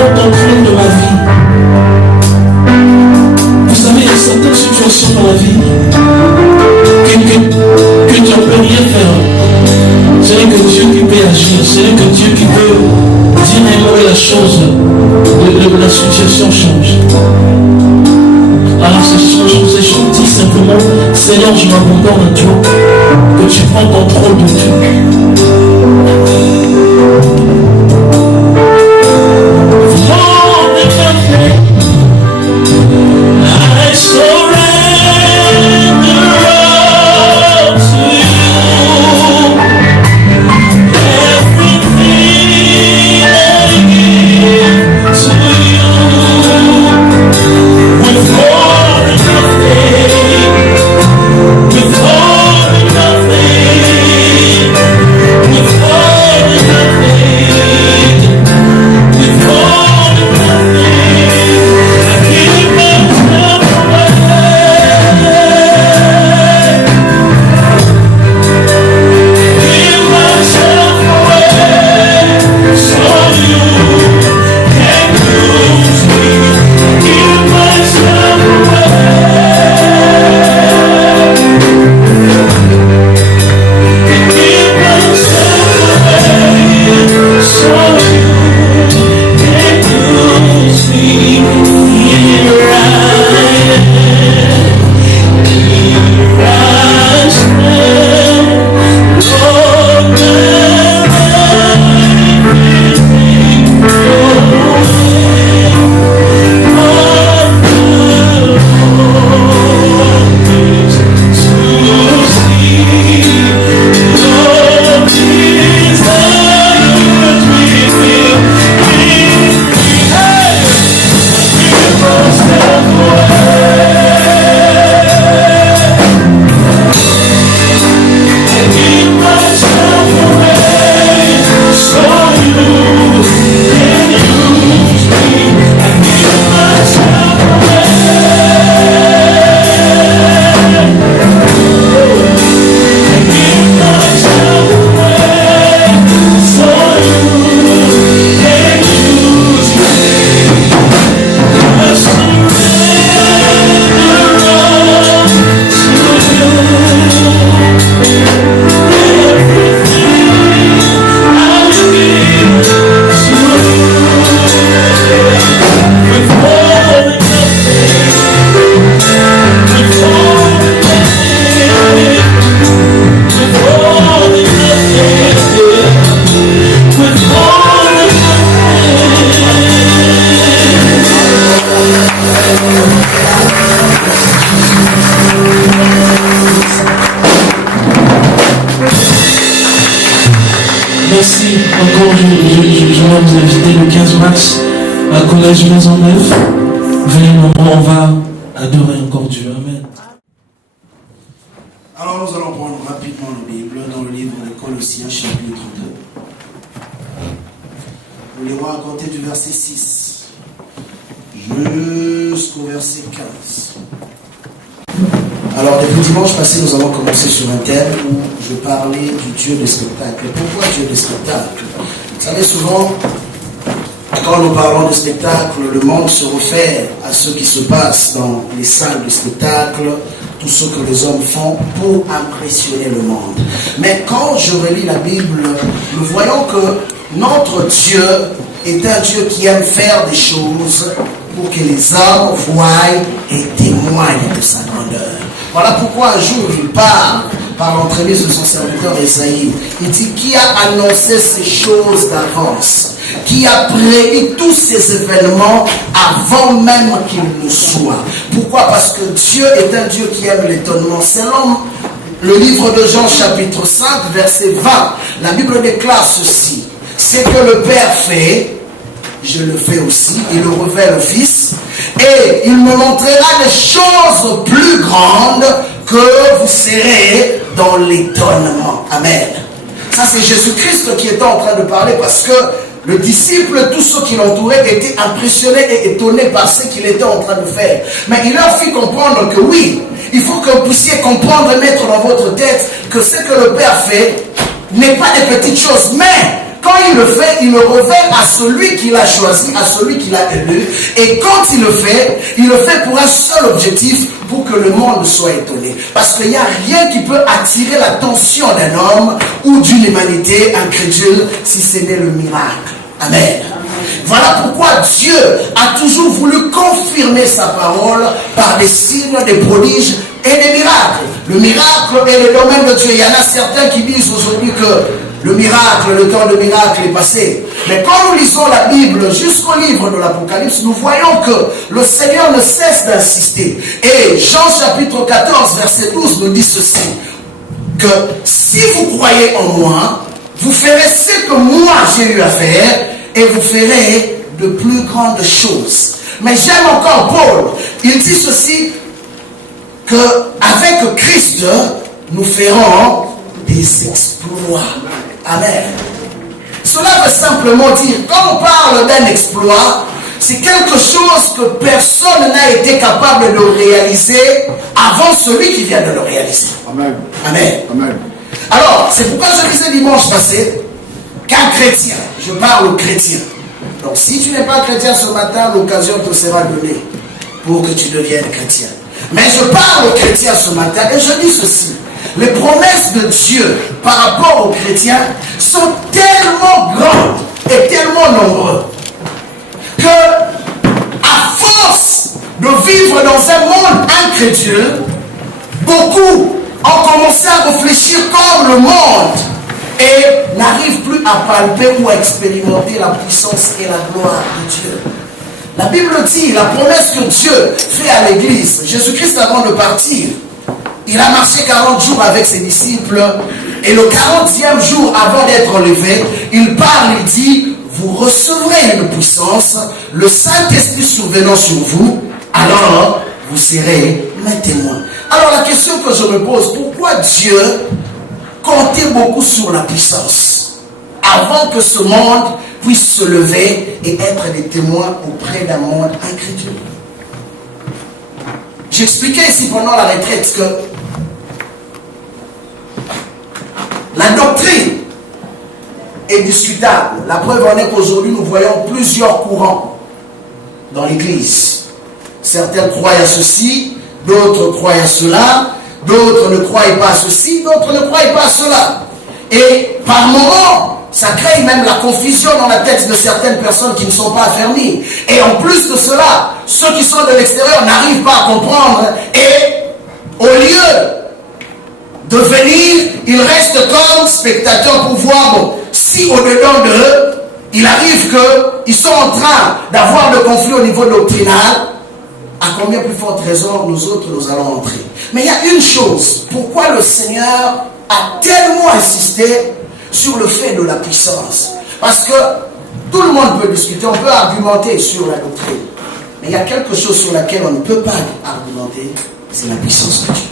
devant ton trône de ma vie. Vous savez, il y a certaines situations dans la vie que tu ne peux rien faire. Ce n'est que Dieu qui peut agir. Ce n'est que Dieu qui peut dire un mot et la chose, la situation change. Alors c'est ce que je dis simplement, Seigneur, je m'abandonne à toi, que tu prends contrôle de tout. Merci encore, je vais vous inviter le 15 mars à Collège Maisonneuve. Venez maman, on va adorer encore Dieu. Amen. Alors nous allons prendre rapidement la Bible dans le livre de Colossiens chapitre 2. Nous lirons à compter du verset 6 jusqu'au verset 15. Alors, depuis dimanche passé, nous avons commencé sur un thème où je parlais du Dieu des spectacles. Pourquoi Dieu des spectacles? Vous savez, souvent, quand nous parlons de spectacle, le monde se réfère à ce qui se passe dans les salles de spectacle, tout ce que les hommes font pour impressionner le monde. Mais quand je relis la Bible, nous voyons que notre Dieu est un Dieu qui aime faire des choses pour que les hommes voient et témoignent de sa grandeur. Voilà pourquoi un jour il parle par l'entremise de son serviteur Esaïe. Il dit qui a annoncé ces choses d'avance, qui a prédit tous ces événements avant même qu'ils ne soient. Pourquoi? Parce que Dieu est un Dieu qui aime l'étonnement. Selon le livre de Jean chapitre 5 verset 20, la Bible déclare ceci: ce que le Père fait, je le fais aussi. Il le révèle au Fils, et il me montrera des choses plus grandes que vous serez dans l'étonnement. Amen. Ça, c'est Jésus-Christ qui était en train de parler, parce que le disciple, tous ceux qui l'entouraient, étaient impressionnés et étonnés par ce qu'il était en train de faire. Mais il leur fit comprendre que oui, il faut que vous puissiez comprendre et mettre dans votre tête que ce que le Père fait n'est pas des petites choses, mais quand il le fait, il le révèle à celui qui l'a choisi, à celui qui l'a élu. Et quand il le fait pour un seul objectif, pour que le monde soit étonné. Parce qu'il n'y a rien qui peut attirer l'attention d'un homme ou d'une humanité incrédule si ce n'est le miracle. Amen. Voilà pourquoi Dieu a toujours voulu confirmer sa parole par des signes, des prodiges et des miracles. Le miracle est le domaine de Dieu. Il y en a certains qui disent aujourd'hui que le miracle, le temps de miracle est passé. Mais quand nous lisons la Bible jusqu'au livre de l'Apocalypse, nous voyons que le Seigneur ne cesse d'insister. Et Jean chapitre 14, verset 12 nous dit ceci, que si vous croyez en moi, vous ferez ce que moi j'ai eu à faire et vous ferez de plus grandes choses. Mais j'aime encore Paul. Il dit ceci, qu'avec Christ, nous ferons des exploits. Amen. Cela veut simplement dire, quand on parle d'un exploit, c'est quelque chose que personne n'a été capable de réaliser avant celui qui vient de le réaliser. Amen. Amen. Amen. Alors, c'est pourquoi je disais dimanche passé qu'un chrétien, je parle aux chrétiens. Donc, si tu n'es pas chrétien ce matin, l'occasion te sera donnée pour que tu deviennes chrétien. Mais je parle aux chrétiens ce matin et je dis ceci. Les promesses de Dieu par rapport aux chrétiens sont tellement grandes et tellement nombreuses que, à force de vivre dans un monde incrédule, beaucoup ont commencé à réfléchir comme le monde et n'arrivent plus à palper ou à expérimenter la puissance et la gloire de Dieu. La Bible dit, la promesse que Dieu fait à l'Église, Jésus-Christ avant de partir, il a marché 40 jours avec ses disciples et le 40e jour avant d'être enlevé, il parle, il dit, vous recevrez une puissance, le Saint-Esprit survenant sur vous, alors vous serez mes témoins. Alors la question que je me pose, pourquoi Dieu comptait beaucoup sur la puissance avant que ce monde puisse se lever et être des témoins auprès d'un monde incrédule? J'expliquais ici pendant la retraite que la doctrine est discutable. La preuve en est qu'aujourd'hui nous voyons plusieurs courants dans l'Église. Certains croient à ceci, d'autres croient à cela, d'autres ne croient pas à ceci, d'autres ne croient pas à cela. Et par moments, ça crée même la confusion dans la tête de certaines personnes qui ne sont pas affermies. Et en plus de cela, ceux qui sont de l'extérieur n'arrivent pas à comprendre. Et au lieu de venir, ils restent comme spectateurs pour voir, bon, si au-dedans d'eux, il arrive qu'ils sont en train d'avoir de conflits au niveau doctrinal, à combien plus forte raison nous autres nous allons entrer. Mais il y a une chose, pourquoi le Seigneur a tellement insisté sur le fait de la puissance. Parce que tout le monde peut discuter, on peut argumenter sur la doctrine. Mais il y a quelque chose sur laquelle on ne peut pas argumenter, c'est la puissance de Dieu.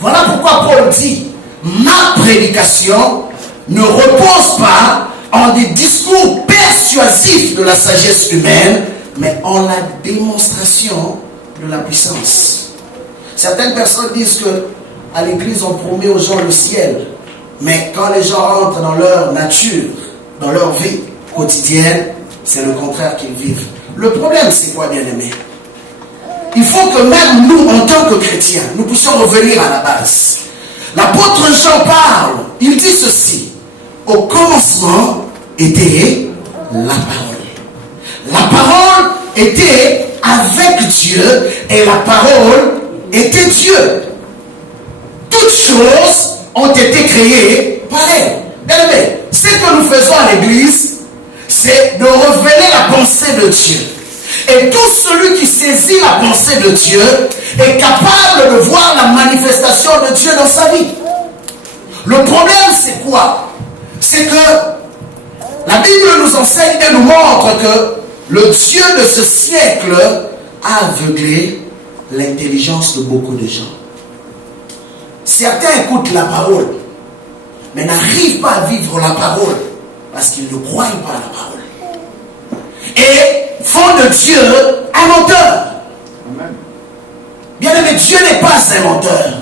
Voilà pourquoi Paul dit, ma prédication ne repose pas en des discours persuasifs de la sagesse humaine, mais en la démonstration de la puissance. Certaines personnes disent que à l'église on promet aux gens le ciel, mais quand les gens rentrent dans leur nature, dans leur vie quotidienne, c'est le contraire qu'ils vivent. Le problème, c'est quoi, bien-aimé? Il faut que même nous, en tant que chrétiens, nous puissions revenir à la base. L'apôtre Jean parle, il dit ceci, au commencement était la parole. La parole était avec Dieu et la parole était Dieu. Toutes choses ont été créées par elle. Bien-aimé, ce que nous faisons à l'église, c'est de révéler la pensée de Dieu. Et tout celui qui saisit la pensée de Dieu est capable de voir la manifestation de Dieu dans sa vie. Le problème, c'est quoi? C'est que la Bible nous enseigne et nous montre que le Dieu de ce siècle a aveuglé l'intelligence de beaucoup de gens. Certains écoutent la parole, mais n'arrivent pas à vivre la parole parce qu'ils ne croient pas à la parole. Et font de Dieu un menteur. Bien aimé, Dieu n'est pas un menteur.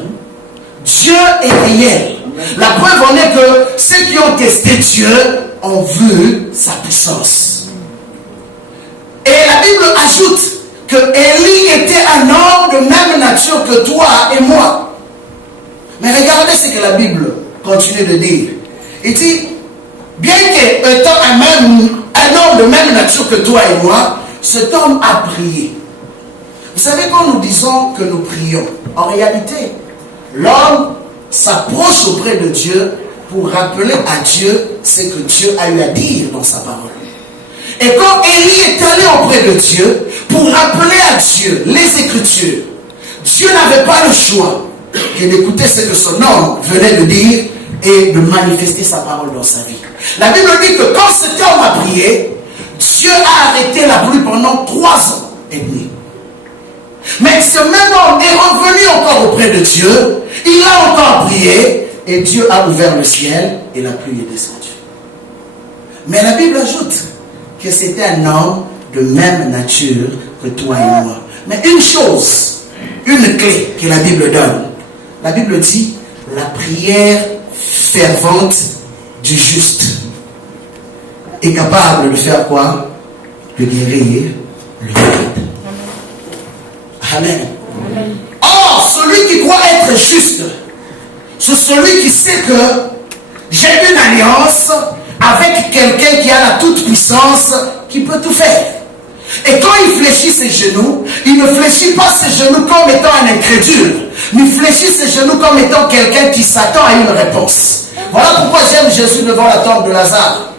Dieu est réel. La preuve en est que ceux qui ont testé Dieu ont vu sa puissance. Et la Bible ajoute que Élie était un homme de même nature que toi et moi. Mais regardez ce que la Bible continue de dire. Il dit, bien qu'étant un homme de même nature que toi et moi, cet homme a prié. Vous savez, quand nous disons que nous prions, en réalité, l'homme s'approche auprès de Dieu pour rappeler à Dieu ce que Dieu a eu à dire dans sa parole. Et quand Élie est allé auprès de Dieu pour rappeler à Dieu les Écritures, Dieu n'avait pas le choix que d'écouter ce que son homme venait de dire et de manifester sa parole dans sa vie. La Bible dit que quand cet homme a prié, Dieu a arrêté la pluie pendant 3 ans et demi. Mais ce même homme est revenu encore auprès de Dieu, il a encore prié, et Dieu a ouvert le ciel et la pluie est descendue. Mais la Bible ajoute que c'était un homme de même nature que toi et moi. Mais une chose, une clé que la Bible donne, la Bible dit, la prière fervente du juste est capable de faire quoi? De guérir le malade. Amen. Or, celui qui croit être juste, c'est celui qui sait que j'ai une alliance avec quelqu'un qui a la toute puissance, qui peut tout faire. Et quand il fléchit ses genoux, il ne fléchit pas ses genoux comme étant un incrédule, mais il fléchit ses genoux comme étant quelqu'un qui s'attend à une réponse. Voilà pourquoi j'aime Jésus devant la tombe de Lazare.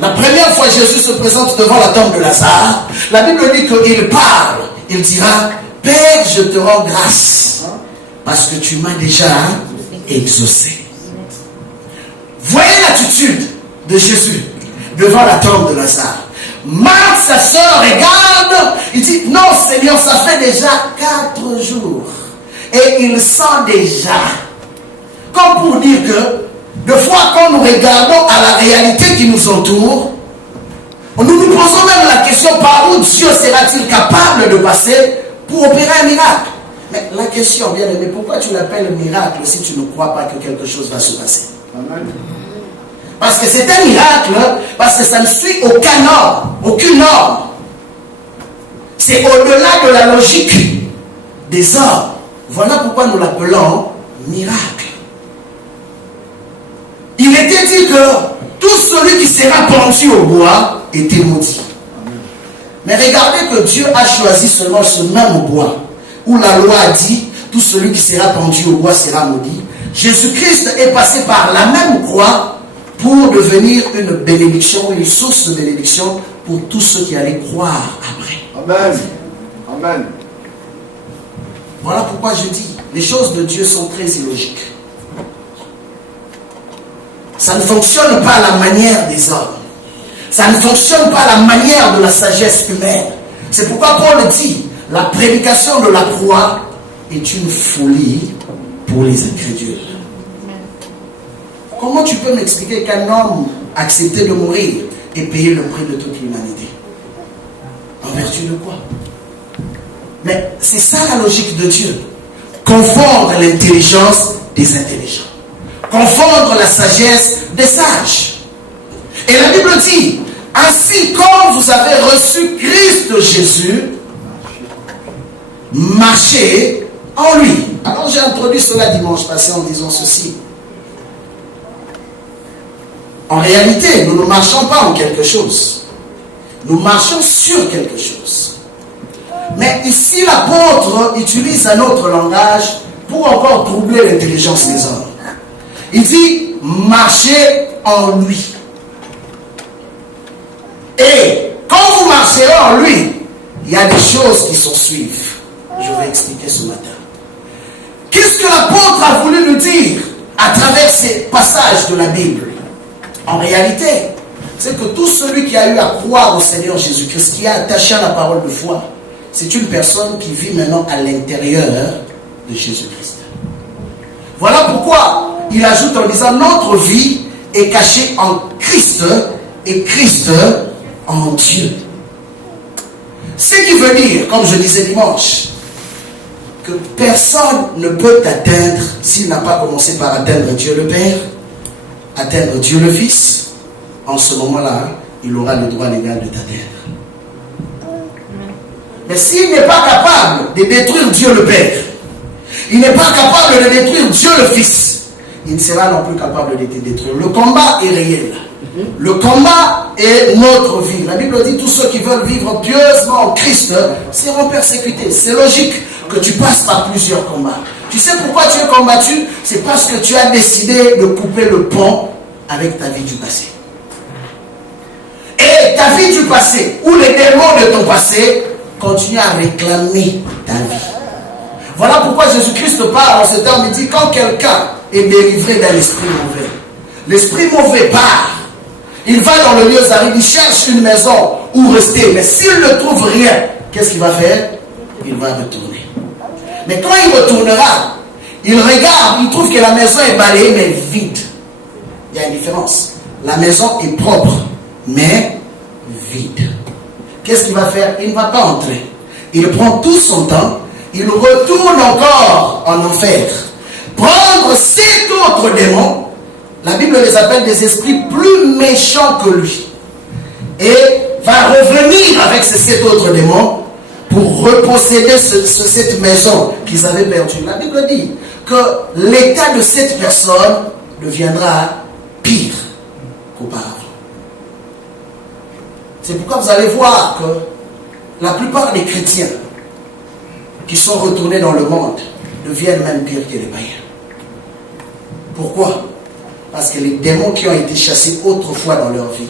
La première fois Jésus se présente devant la tombe de Lazare, la Bible dit qu'il parle, il dira, Père, je te rends grâce, parce que tu m'as déjà exaucé. Voyez l'attitude de Jésus devant la tombe de Lazare. Marthe, sa sœur, regarde, il dit, non Seigneur, ça fait déjà 4 jours. Et il sent déjà. Comme pour dire que, de fois quand nous regardons à la réalité qui nous entoure, nous nous posons même la question, par où Dieu sera-t-il capable de passer pour opérer un miracle? Mais la question, bien aimé, pourquoi tu l'appelles miracle si tu ne crois pas que quelque chose va se passer? Amen. Parce que c'est un miracle, parce que ça ne suit aucun ordre, aucune norme. C'est au-delà de la logique des ordres. Voilà pourquoi nous l'appelons miracle. Il était dit que tout celui qui sera pendu au bois était maudit. Mais regardez que Dieu a choisi seulement ce même bois, où la loi a dit, tout celui qui sera pendu au bois sera maudit. Jésus-Christ est passé par la même croix pour devenir une bénédiction, une source de bénédiction pour tous ceux qui allaient croire après. Amen. Amen. Voilà pourquoi je dis, les choses de Dieu sont très illogiques. Ça ne fonctionne pas à la manière des hommes. Ça ne fonctionne pas à la manière de la sagesse humaine. C'est pourquoi Paul dit, la prédication de la croix est une folie pour les incrédules. Comment tu peux m'expliquer qu'un homme acceptait de mourir et payer le prix de toute l'humanité? En vertu de quoi? Mais c'est ça la logique de Dieu. Confondre l'intelligence des intelligents. Confondre la sagesse des sages. Et la Bible dit, ainsi comme vous avez reçu Christ Jésus, marchez en lui. Alors j'ai introduit cela dimanche passé en disant ceci. En réalité, nous ne marchons pas en quelque chose. Nous marchons sur quelque chose. Mais ici, l'apôtre utilise un autre langage pour encore troubler l'intelligence des hommes. Il dit, marchez en lui. Et quand vous marcherez en lui, il y a des choses qui s'en suivent. Je vais expliquer ce matin. Qu'est-ce que l'apôtre a voulu nous dire à travers ces passages de la Bible? En réalité, c'est que tout celui qui a eu à croire au Seigneur Jésus-Christ, qui est attaché à la parole de foi, c'est une personne qui vit maintenant à l'intérieur de Jésus-Christ. Voilà pourquoi il ajoute en disant, notre vie est cachée en Christ et Christ en Dieu. Ce qui veut dire, comme je disais dimanche, que personne ne peut t'atteindre s'il n'a pas commencé par atteindre Dieu le Père, atteindre Dieu le Fils. En ce moment-là, il aura le droit légal de t'atteindre. Mais s'il n'est pas capable de détruire Dieu le Père, il n'est pas capable de détruire Dieu le Fils, il ne sera non plus capable de te détruire. Le combat est réel. Le combat est notre vie. La Bible dit tous ceux qui veulent vivre pieusement en Christ seront persécutés. C'est logique que tu passes par plusieurs combats. Tu sais pourquoi tu es combattu? C'est parce que tu as décidé de couper le pont avec ta vie du passé. Et ta vie du passé, ou les démons de ton passé, continuent à réclamer ta vie. Voilà pourquoi Jésus-Christ parle en ce terme. Il dit quand quelqu'un est délivré d'un esprit mauvais, l'esprit mauvais part. Il va dans le lieu aride, il cherche une maison où rester. Mais s'il ne trouve rien, qu'est-ce qu'il va faire? Il va retourner. Mais quand il retournera, il regarde, il trouve que la maison est balayée mais vide. Il y a une différence. La maison est propre, mais vide. Qu'est-ce qu'il va faire? Il ne va pas entrer. Il prend tout son temps, il retourne encore en enfer. Prendre 7 autres démons. La Bible les appelle des esprits plus méchants que lui. Et va revenir avec ces 7 autres démons pour reposséder cette maison qu'ils avaient perdue. La Bible dit que l'état de cette personne deviendra pire qu'auparavant. C'est pourquoi vous allez voir que la plupart des chrétiens qui sont retournés dans le monde deviennent même pires que les païens. Pourquoi? Parce que les démons qui ont été chassés autrefois dans leur vie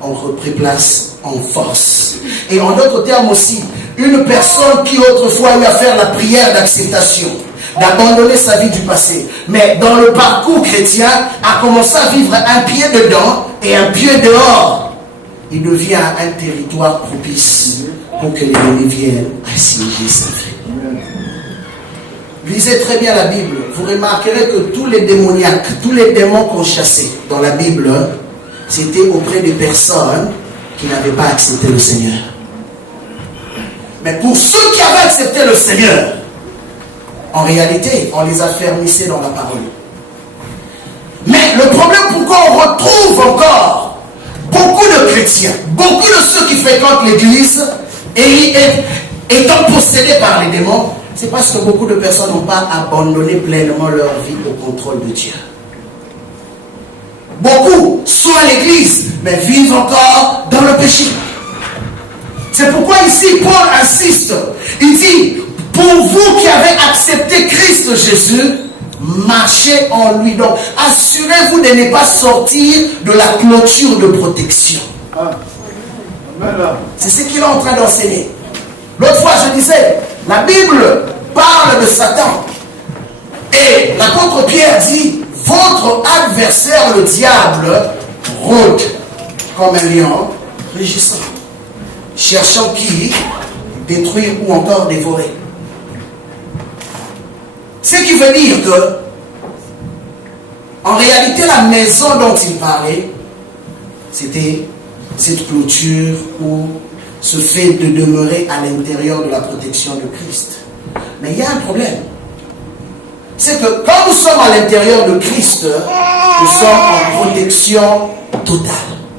ont repris place en force. Et en d'autres termes aussi, une personne qui autrefois a eu à faire la prière d'acceptation, d'abandonner sa vie du passé, mais dans le parcours chrétien, a commencé à vivre un pied dedans et un pied dehors. Il devient un territoire propice pour que les ennemis viennent assiéger sa vie. Lisez très bien la Bible, vous remarquerez que tous les démoniaques, tous les démons qu'on chassait dans la Bible, c'était auprès des personnes qui n'avaient pas accepté le Seigneur. Mais pour ceux qui avaient accepté le Seigneur, en réalité, on les affermissait dans la parole. Mais le problème, pourquoi on retrouve encore beaucoup de chrétiens, beaucoup de ceux qui fréquentent l'église, et étant possédés par les démons, c'est parce que beaucoup de personnes n'ont pas abandonné pleinement leur vie au contrôle de Dieu. Beaucoup sont à l'église, mais vivent encore dans le péché. C'est pourquoi ici, Paul insiste. Il dit, pour vous qui avez accepté Christ Jésus, marchez en lui. Donc, assurez-vous de ne pas sortir de la clôture de protection. C'est ce qu'il est en train d'enseigner. L'autre fois, je disais, la Bible parle de Satan. Et l'apôtre Pierre dit, votre adversaire, le diable, rôde comme un lion rugissant, cherchant qui détruire ou encore dévorer. Ce qui veut dire que, en réalité, la maison dont il parlait, c'était cette clôture ou ce fait de demeurer à l'intérieur de la protection de Christ. Mais il y a un problème. C'est que quand nous sommes à l'intérieur de Christ, nous sommes en protection totale,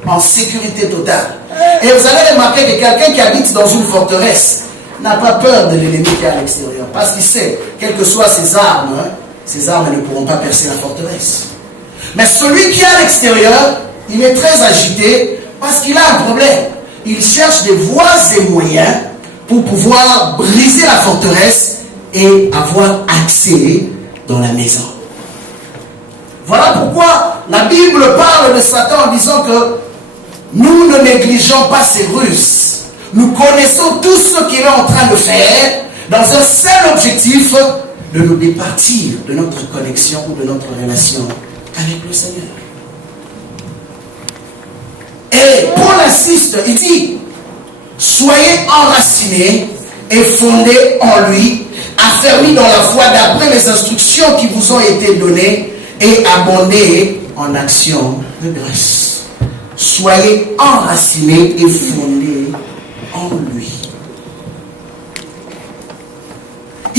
en sécurité totale. Et vous allez remarquer que quelqu'un qui habite dans une forteresse n'a pas peur de l'ennemi qui est à l'extérieur. Parce qu'il sait, quelles que soient ses armes ne pourront pas percer la forteresse. Mais celui qui est à l'extérieur, il est très agité parce qu'il a un problème. Il cherche des voies et moyens pour pouvoir briser la forteresse et avoir accès dans la maison. Voilà pourquoi la Bible parle de Satan en disant que nous ne négligeons pas ses ruses. Nous connaissons tout ce qu'il est en train de faire dans un seul objectif de nous départir de notre connexion ou de notre relation avec le Seigneur. Et Paul insiste, il dit, soyez enracinés et fondés en lui, affermis dans la foi d'après les instructions qui vous ont été données et abondés en action de grâce. Soyez enracinés et fondés en lui.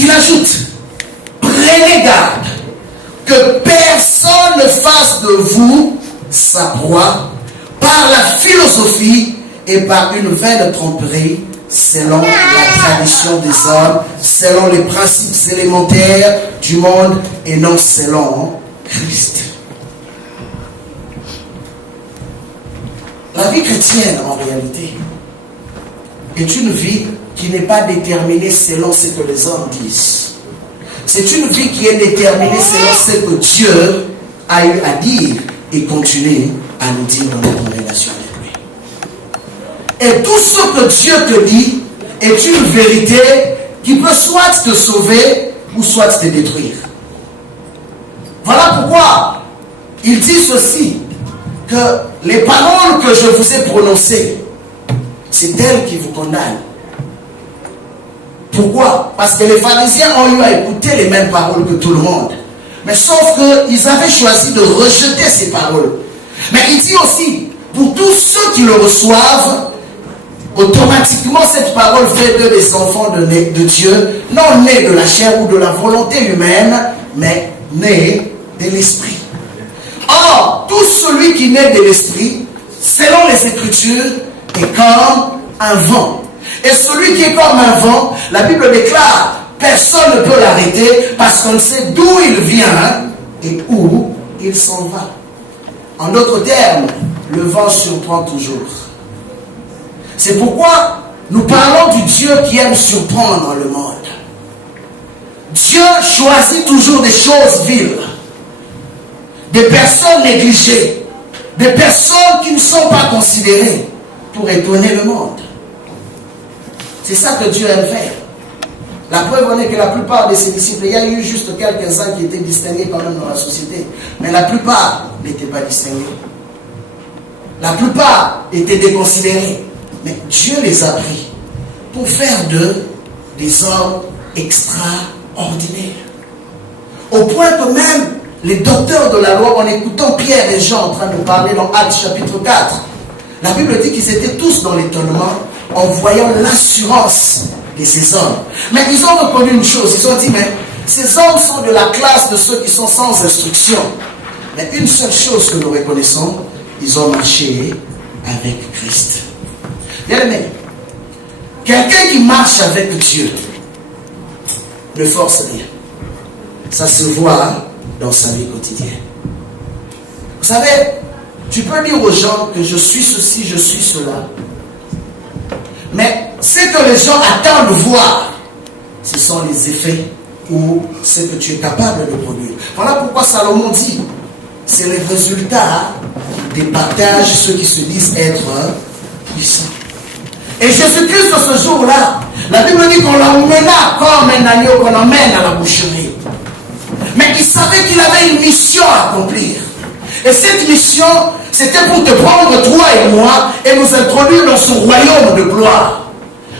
Il ajoute, prenez garde que personne ne fasse de vous sa proie par la philosophie et par une vaine tromperie selon la tradition des hommes, selon les principes élémentaires du monde et non selon Christ. La vie chrétienne, en réalité, est une vie qui n'est pas déterminée selon ce que les hommes disent. C'est une vie qui est déterminée selon ce que Dieu a eu à dire et continue à nous dire dans notre relation avec lui. Et tout ce que Dieu te dit est une vérité qui peut soit te sauver ou soit te détruire. Voilà pourquoi il dit ceci, que les paroles que je vous ai prononcées, c'est elles qui vous condamnent. Pourquoi? Parce que les pharisiens ont eu à écouter les mêmes paroles que tout le monde. Mais sauf qu'ils avaient choisi de rejeter ces paroles. Mais il dit aussi, pour tous ceux qui le reçoivent, automatiquement cette parole fait d'eux des enfants de Dieu, non nés de la chair ou de la volonté humaine, mais nés de l'esprit. Or, tout celui qui naît de l'esprit, selon les Écritures, est comme un vent. Et celui qui est comme un vent, la Bible déclare, personne ne peut l'arrêter parce qu'on ne sait d'où il vient et où il s'en va. En d'autres termes, le vent surprend toujours. C'est pourquoi nous parlons du Dieu qui aime surprendre le monde. Dieu choisit toujours des choses viles, des personnes négligées, des personnes qui ne sont pas considérées pour étonner le monde. C'est ça que Dieu aime faire. La preuve en est que la plupart de ses disciples, il y a eu juste quelques-uns qui étaient distingués quand même dans la société, mais la plupart n'étaient pas distingués. La plupart étaient déconsidérés. Mais Dieu les a pris pour faire d'eux des hommes extraordinaires. Au point que même les docteurs de la loi, en écoutant Pierre et Jean en train de parler dans Actes chapitre 4, la Bible dit qu'ils étaient tous dans l'étonnement en voyant l'assurance de ces hommes. Mais ils ont reconnu une chose, ils ont dit, mais ces hommes sont de la classe de ceux qui sont sans instruction. Mais une seule chose que nous reconnaissons, ils ont marché avec Christ. Bien aimé, quelqu'un qui marche avec Dieu ne force rien. Ça se voit dans sa vie quotidienne. Vous savez, tu peux dire aux gens que je suis ceci, je suis cela. Mais ce que les gens attendent de voir, ce sont les effets ou ce que tu es capable de produire. Voilà pourquoi Salomon dit, c'est les résultats des partages, ceux qui se disent être puissants. Et Jésus-Christ, ce jour-là, la Bible dit qu'on l'emmena comme un agneau qu'on emmène à la boucherie. Mais il savait qu'il avait une mission à accomplir. Et cette mission, c'était pour te prendre, toi et moi, et nous introduire dans son royaume de gloire.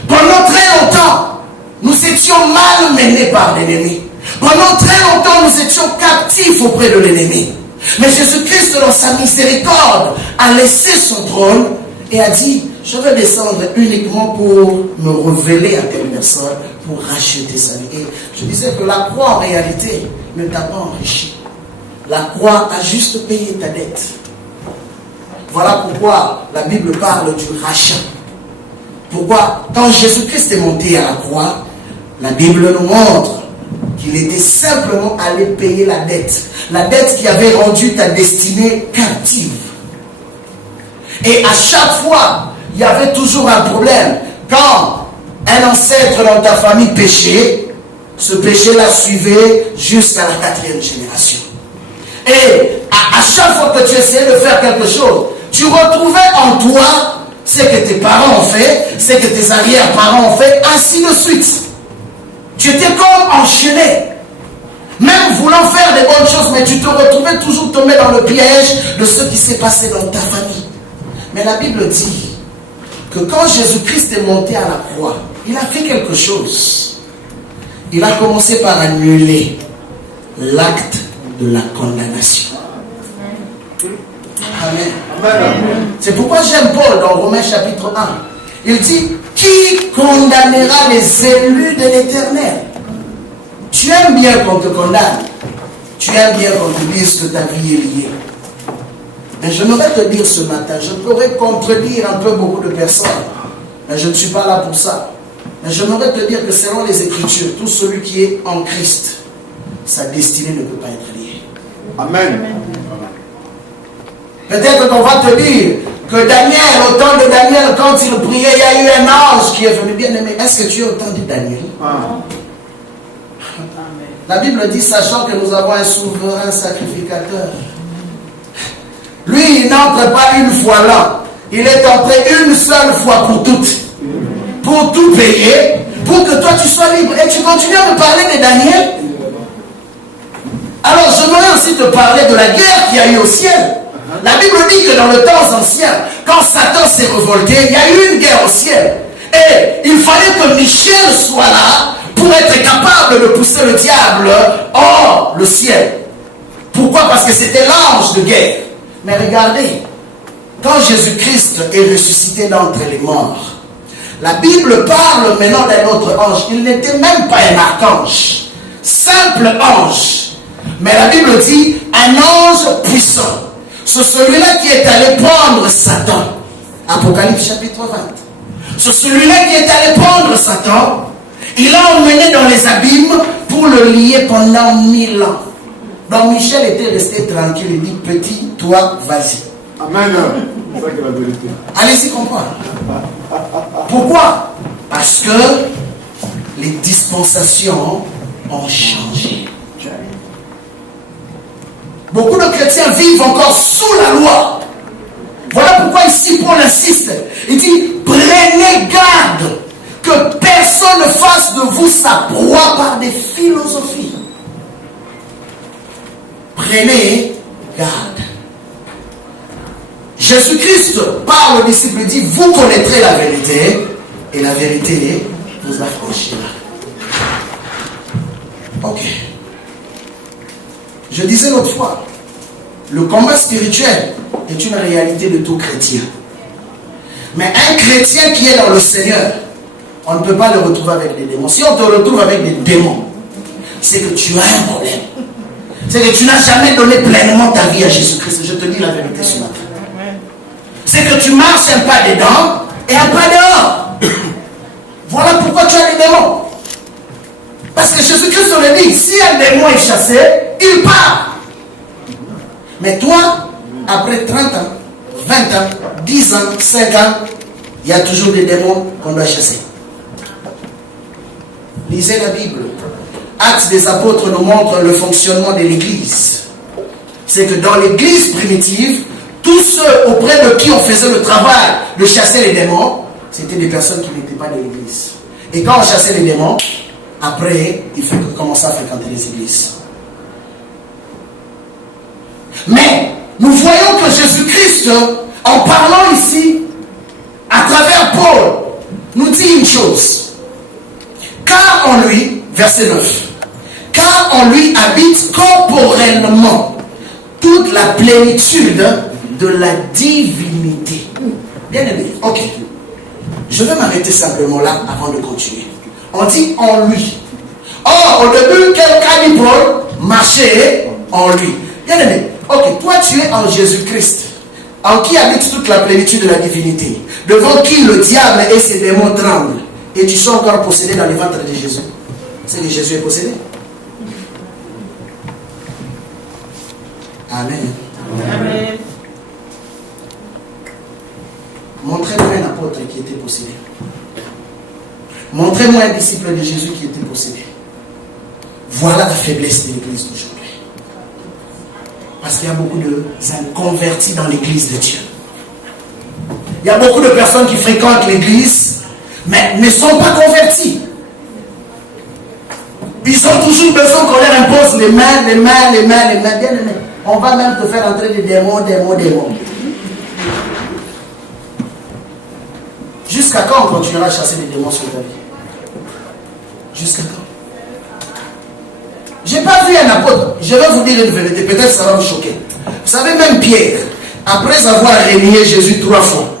Pendant très longtemps, nous étions malmenés par l'ennemi. Pendant très longtemps, nous étions captifs auprès de l'ennemi. Mais Jésus-Christ, dans sa miséricorde, a laissé son trône et a dit, je vais descendre uniquement pour me révéler à telle personne, pour racheter sa vie. Et je disais que la croix, en réalité, ne t'a pas enrichi. La croix a juste payé ta dette. Voilà pourquoi la Bible parle du rachat. Pourquoi, quand Jésus-Christ est monté à la croix, la Bible nous montre qu'il était simplement allé payer la dette qui avait rendu ta destinée captive. Et à chaque fois, il y avait toujours un problème. Quand un ancêtre dans ta famille péchait, ce péché-là suivait jusqu'à la 4e génération. Et à chaque fois que tu essayais de faire quelque chose, tu retrouvais en toi ce que tes parents ont fait, ce que tes arrière-parents ont fait, ainsi de suite. Tu étais comme enchaîné. Même voulant faire des bonnes choses, mais tu te retrouvais toujours tombé dans le piège de ce qui s'est passé dans ta famille. Mais la Bible dit que quand Jésus-Christ est monté à la croix, il a fait quelque chose. Il a commencé par annuler l'acte de la condamnation. Amen. Amen. C'est pourquoi j'aime Paul dans Romains chapitre 1. Il dit, qui condamnera les élus de l'Éternel? Tu aimes bien qu'on te condamne. Tu aimes bien qu'on te dise que ta vie est liée. Mais j'aimerais te dire ce matin, je pourrais contredire un peu beaucoup de personnes, mais je ne suis pas là pour ça. Mais j'aimerais te dire que selon les Écritures, tout celui qui est en Christ, sa destinée ne peut pas être liée. Amen. Peut-être qu'on va te dire que Daniel, au temps de Daniel, quand il priait, il y a eu un ange qui est venu. Bien aimé, est-ce que tu as entendu Daniel? La Bible dit, sachant que nous avons un souverain sacrificateur. Lui, il n'entre pas une fois là. Il est entré une seule fois pour toutes. Pour tout payer, pour que toi tu sois libre. Et tu continues à me parler de Daniel. Alors, j'aimerais aussi te parler de la guerre qu'il y a eu au ciel. La Bible dit que dans le temps ancien, quand Satan s'est révolté, il y a eu une guerre au ciel. Et il fallait que Michel soit là pour être capable de pousser le diable hors le ciel. Pourquoi? Parce que c'était l'ange de guerre. Mais regardez, quand Jésus-Christ est ressuscité d'entre les morts, la Bible parle maintenant d'un autre ange. Il n'était même pas un archange, simple ange. Mais la Bible dit un ange puissant. C'est celui-là qui est allé prendre Satan. Apocalypse chapitre 20. C'est celui-là qui est allé prendre Satan. Il l'a emmené dans les abîmes pour le lier pendant 1000 ans. Donc Michel était resté tranquille. Il dit, petit, toi, vas-y. Amen. C'est ça qui est la vérité. Allez-y comprendre. Pourquoi? Parce que les dispensations ont changé. Beaucoup de chrétiens vivent encore sous la loi. Voilà pourquoi ici Paul insiste. Il dit, prenez garde que personne ne fasse de vous sa proie par des philosophies. Prenez garde. Jésus-Christ parle aux disciples, il dit, vous connaîtrez la vérité, et la vérité vous affranchira. Ok. Je disais l'autre fois, le combat spirituel est une réalité de tout chrétien. Mais un chrétien qui est dans le Seigneur, on ne peut pas le retrouver avec des démons. Si on te retrouve avec des démons, c'est que tu as un problème. C'est que tu n'as jamais donné pleinement ta vie à Jésus-Christ. Je te dis la vérité ce matin. C'est que tu marches un pas dedans et un pas dehors. Voilà pourquoi tu as des démons. Parce que Jésus-Christ le dit, si un démon est chassé, il part. Mais toi, après 30 ans, 20 ans, 10 ans, 5 ans, il y a toujours des démons qu'on doit chasser. Lisez la Bible. Actes des apôtres nous montrent le fonctionnement de l'Église. C'est que dans l'Église primitive, tous ceux auprès de qui on faisait le travail de chasser les démons, c'était des personnes qui n'étaient pas de l'Église. Et quand on chassait les démons, après, il faut commencer à fréquenter les églises. Mais nous voyons que Jésus-Christ, en parlant ici, à travers Paul, nous dit une chose. Car en lui, verset 9, car en lui habite corporellement toute la plénitude de la divinité. Bien aimé, ok. Je vais m'arrêter simplement là avant de continuer. On dit en lui. Or, au début, quelqu'un dit Paul marchait en lui. Bien aimé, ok, toi tu es en Jésus-Christ, en qui habite toute la plénitude de la divinité, devant qui le diable et ses démons tremblent, et tu sois encore possédé dans le ventre de Jésus. C'est que Jésus est possédé. Amen. Amen. Montrez-moi un apôtre qui était possédé. Montrez-moi un disciple de Jésus qui était possédé. Voilà la faiblesse de l'église d'aujourd'hui. Parce qu'il y a beaucoup d'inconvertis dans l'église de Dieu. Il y a beaucoup de personnes qui fréquentent l'église, mais ne sont pas convertis. Ils ont toujours besoin qu'on leur impose les mains. Bien aimé. On va même te faire entrer des démons. Jusqu'à quand on continuera à chasser les démons sur ta vie? Jusqu'à quand? Je n'ai pas vu un apôtre. Je vais vous dire une vérité. Peut-être ça va vous choquer. Vous savez, même Pierre, après avoir renié Jésus 3 fois,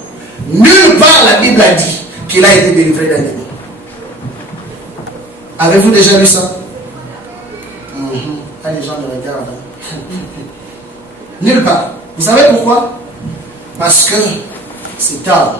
nulle part la Bible a dit qu'il a été délivré d'un démon. Avez-vous déjà lu ça? Ah, les gens me regardent. Hein. Nulle part. Vous savez pourquoi? Parce que cet homme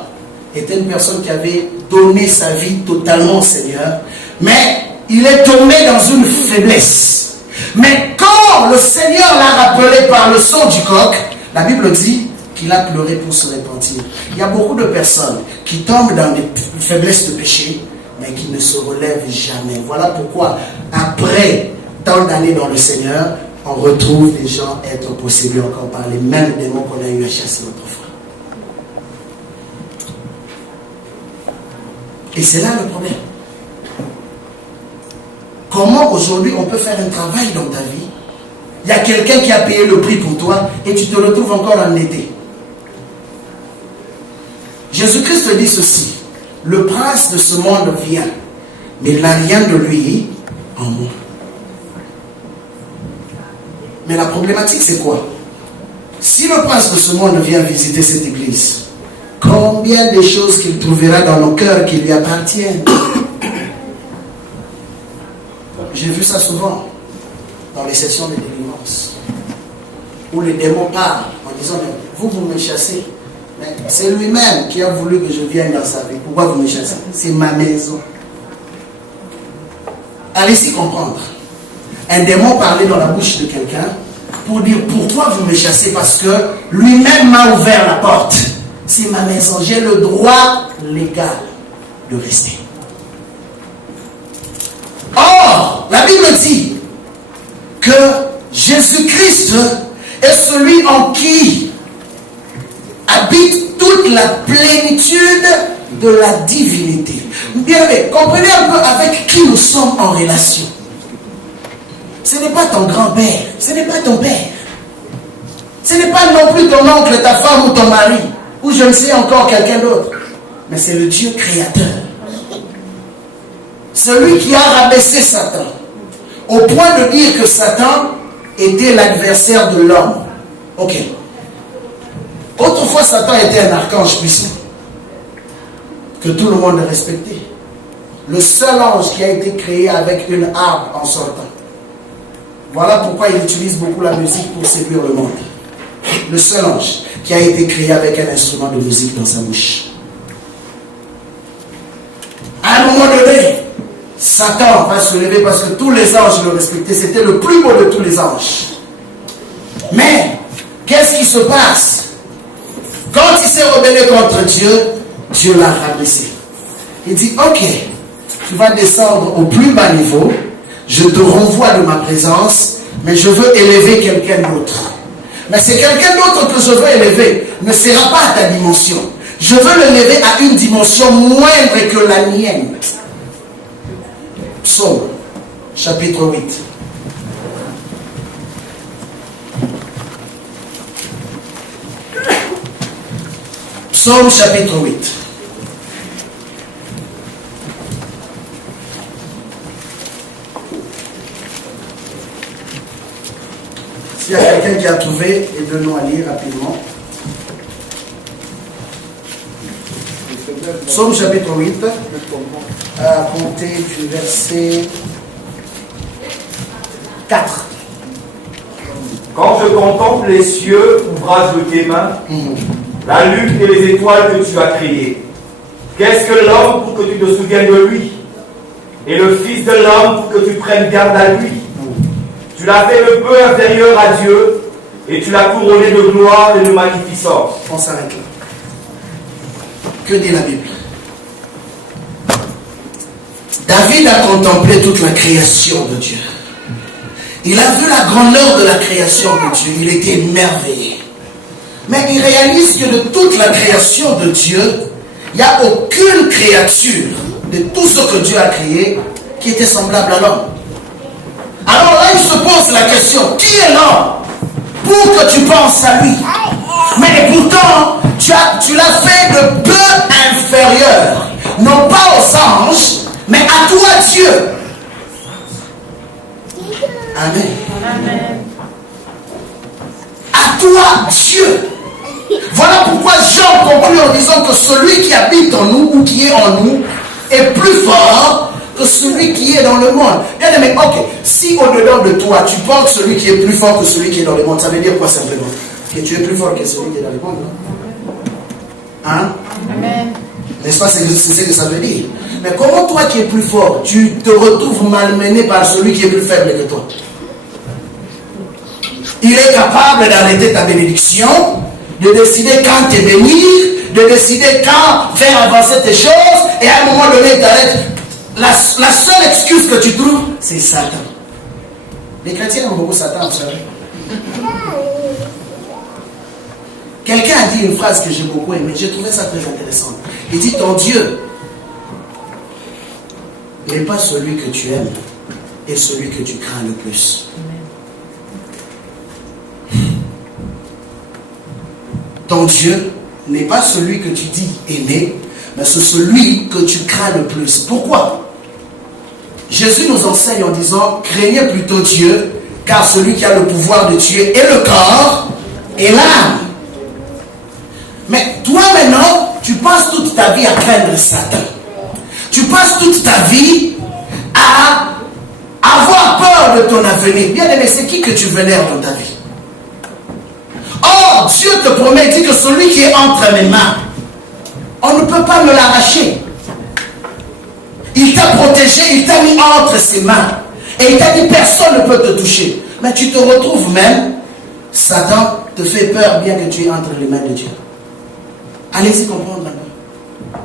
était une personne qui avait donné sa vie totalement au Seigneur, mais il est tombé dans une faiblesse. Mais quand le Seigneur l'a rappelé par le son du coq, la Bible dit qu'il a pleuré pour se repentir. Il y a beaucoup de personnes qui tombent dans des faiblesses de péché, mais qui ne se relèvent jamais. Voilà pourquoi, après tant d'années dans le Seigneur, on retrouve des gens être possédés encore par les mêmes démons qu'on a eu à chasser autrefois. Et c'est là le problème. Comment aujourd'hui on peut faire un travail dans ta vie? Il y a quelqu'un qui a payé le prix pour toi et tu te retrouves encore endetté. Jésus-Christ dit ceci: le prince de ce monde vient, mais il n'a rien de lui en moi. Mais la problématique, c'est quoi? Si le prince de ce monde vient visiter cette église, combien de choses qu'il trouvera dans nos cœurs qui lui appartiennent? J'ai vu ça souvent dans les sessions de délivrance, où les démons parlent en disant: vous me chassez. Mais c'est lui-même qui a voulu que je vienne dans sa vie. Pourquoi vous me chassez? C'est ma maison. Allez-y comprendre. Un démon parlait dans la bouche de quelqu'un pour dire: pourquoi vous me chassez? Parce que lui-même m'a ouvert la porte. C'est ma maison. J'ai le droit légal de rester. Or, la Bible dit que Jésus-Christ est celui en qui habite toute la plénitude de la divinité. Bien, mais comprenez un peu avec qui nous sommes en relation. Ce n'est pas ton grand-père, ce n'est pas ton père, ce n'est pas non plus ton oncle, ta femme ou ton mari, ou je ne sais encore quelqu'un d'autre, mais c'est le Dieu créateur. Celui qui a rabaissé Satan au point de dire que Satan était l'adversaire de l'homme. Ok. Autrefois, Satan était un archange puissant que tout le monde respectait. Le seul ange qui a été créé avec une harpe en sortant. Voilà pourquoi il utilise beaucoup la musique pour séduire le monde. Le seul ange qui a été créé avec un instrument de musique dans sa bouche. À un moment donné, Satan va se lever parce que tous les anges le respectaient. C'était le plus beau de tous les anges. Mais, qu'est-ce qui se passe? Quand il s'est rebellé contre Dieu, Dieu l'a rabaissé. Il dit: ok, tu vas descendre au plus bas niveau, je te renvoie de ma présence, mais je veux élever quelqu'un d'autre. Mais c'est quelqu'un d'autre que je veux élever, ne sera pas à ta dimension. Je veux l'élever à une dimension moindre que la mienne. Psaume, chapitre 8. Psaume, chapitre 8. S'il y a quelqu'un qui a trouvé, aidez-nous à lire rapidement. Psaume chapitre 8, à compter du verset 4. Quand je contemple les cieux, ouvrage de tes mains, la lune et les étoiles que tu as créées, qu'est-ce que l'homme pour que tu te souviennes de lui? Et le Fils de l'homme pour que tu prennes garde à lui? Tu l'as fait le peu inférieur à Dieu, et tu l'as couronné de gloire et de magnificence. On s'arrête là. Que dit la Bible? David a contemplé toute la création de Dieu. Il a vu la grandeur de la création de Dieu. Il était émerveillé. Mais il réalise que de toute la création de Dieu, il n'y a aucune créature de tout ce que Dieu a créé qui était semblable à l'homme. Alors là, il se pose la question: qui est l'homme pour que tu penses à lui? Mais pourtant, tu l'as fait de peu inférieur, non pas aux anges, mais à toi, Dieu. Amen. Amen. À toi, Dieu. Voilà pourquoi Jean conclut en disant que celui qui habite en nous ou qui est en nous est plus fort que celui qui est dans le monde. Bien aimé, ok, si au-dedans de toi, tu penses que celui qui est plus fort que celui qui est dans le monde, ça veut dire quoi simplement? Que tu es plus fort que celui qui est dans le monde, non? Hein? Amen. N'est-ce pas, c'est ce que ça veut dire? Mais comment toi qui es plus fort, tu te retrouves malmené par celui qui est plus faible que toi? Il est capable d'arrêter ta bénédiction, de décider quand te bénir, de décider quand faire avancer tes choses, et à un moment donné, il t'arrête. La seule excuse que tu trouves, c'est Satan. Les chrétiens aiment beaucoup Satan, vous savez. Quelqu'un a dit une phrase que j'ai beaucoup aimée, j'ai trouvé ça très intéressant. Il dit, ton Dieu n'est pas celui que tu aimes, et celui que tu crains le plus. Ton Dieu n'est pas celui que tu dis aimer, mais c'est celui que tu crains le plus. Pourquoi? Jésus nous enseigne en disant, craignez plutôt Dieu, car celui qui a le pouvoir de tuer est le corps et l'âme. Mais toi maintenant, tu passes toute ta vie à craindre Satan. Tu passes toute ta vie à avoir peur de ton avenir. Bien aimé, c'est qui que tu vénères dans ta vie? Or, Dieu te promet, il dit que celui qui est entre mes mains, on ne peut pas me l'arracher. Il t'a protégé, il t'a mis entre ses mains. Et il t'a dit, personne ne peut te toucher. Mais tu te retrouves même, Satan te fait peur bien que tu es entre les mains de Dieu. Allez-y comprendre un peu.